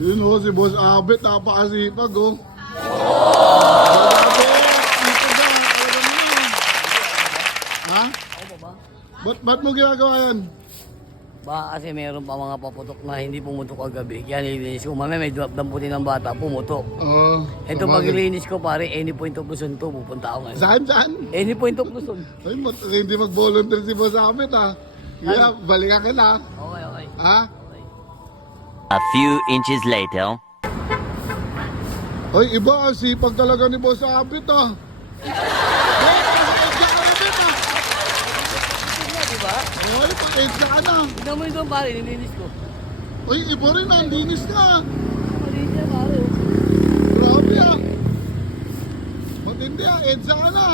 Yun ho, si Boss Abet, napakasipag oh. Ha? Ba't mo ginagawa yan? Baka kasi meron pa mga paputok na hindi pumutok kagabi. Kaya nililinis ko. Mamaya may drop damputin ng bata, pumutok. Oo. Ito pag nilinis ko pare, any point of Luzon to, pupunta ako ngayon. Saan? Any point of Luzon. Ay, hindi mag-volunteer si Boss Abet ha. Kaya, balikan ka na. Okay, okay. Ha? A few inches later. Ay, iba, sipag talaga ni Boss Abet ha. Diba? Ay, pa-edsa ka na. Tignan mo yung pare, nilinis ko. Ay, iba rin ha, linis na. Malinis yan pare. Grabe ha. Matindi ha, edsa ka na.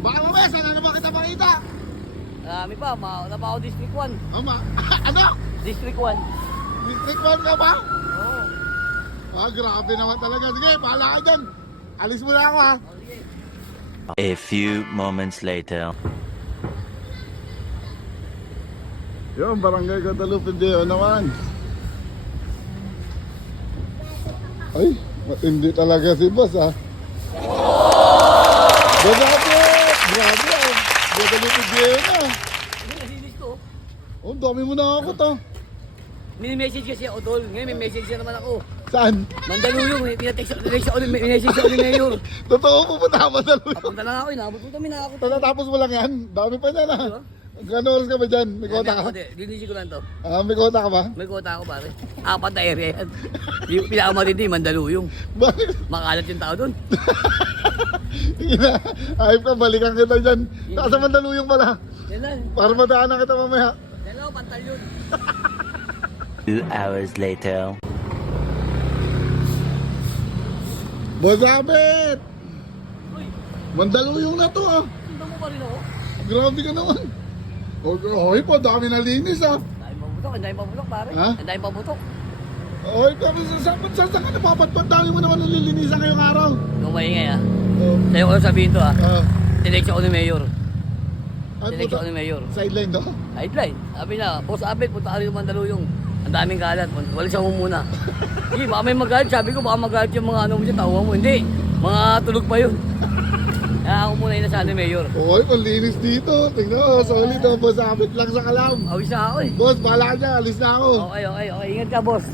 Baka mamaya, saan na naman kita makita? Marami pa, mauna pa ako District 1. Ama, ano? District 1. District 1 ka ba? Oo. Ah, grabe naman talaga. Sige, bahala ka dyan. Alis mo na ako ha. A few moments later. Yung barangay Guadalupe Deo naman. Ay, matindi talaga si boss ha. Grabe! Grabe ah. Guadalupe Deo na. Nilinis ko. Oh, dami mo na ako to. Mini-message kasi ako tol. Ngayon may message na naman ako. Saan? Mandaluyong, may pinatext ako ni message ako ni Mayor. Totoo, pupunta ka Guadalupe. Papunta lang ako, inabot mo kami na ako. Tatapos mo lang yan. Dami pa yan ha. Diba? Gano'n oras ka ba dyan? May kota ka? Linisin ko lang to. Ah, may kota ka ba? May kota ako pare. 4 na area yan. Yung pinakamatindi, Mandaluyong. Bakit? Makalat yung tao doon. Ayop ka, balikan kita dyan. Nasa Mandaluyong pala. Yan lang. Para madaanan kita mamaya. Yan lang, pantal yun. 2 hours later. Boss Abet! Uy, Mandaluyong na to ah. sundan mo pa rin ako. Grabe ka naman. Okay po, dami na linis ah. Ang dahil pabutok pare. Ha? Ang dahil pabutok. Okay, pero saan ka napapatpat? Dami mo naman nalilinisan ngayong araw. Kung maingay ah. Oh, Sa'yo ko sabihin to ah. ah. Tinext ako ni Mayor. At Tinext ako ni Mayor. sideline to? Sideline. Sabi na, Boss Abet, punta ka rin ng Mandaluyong. Ang daming kalat. Walis ako muna. Hindi, baka may magalit. Sabi ko, baka magalit yung mga ano mo siya, tawa mo. Hindi, mga tulog pa yun. Kaya ako muna inasaan ni Mayor. Okay, panlinis dito. Tingnan mo, solid oh. Boss Abet lang sa kalam. Awis na ako eh. Boss, bahala ka dyan. Alis na ako. Okay. Ingat ka, boss.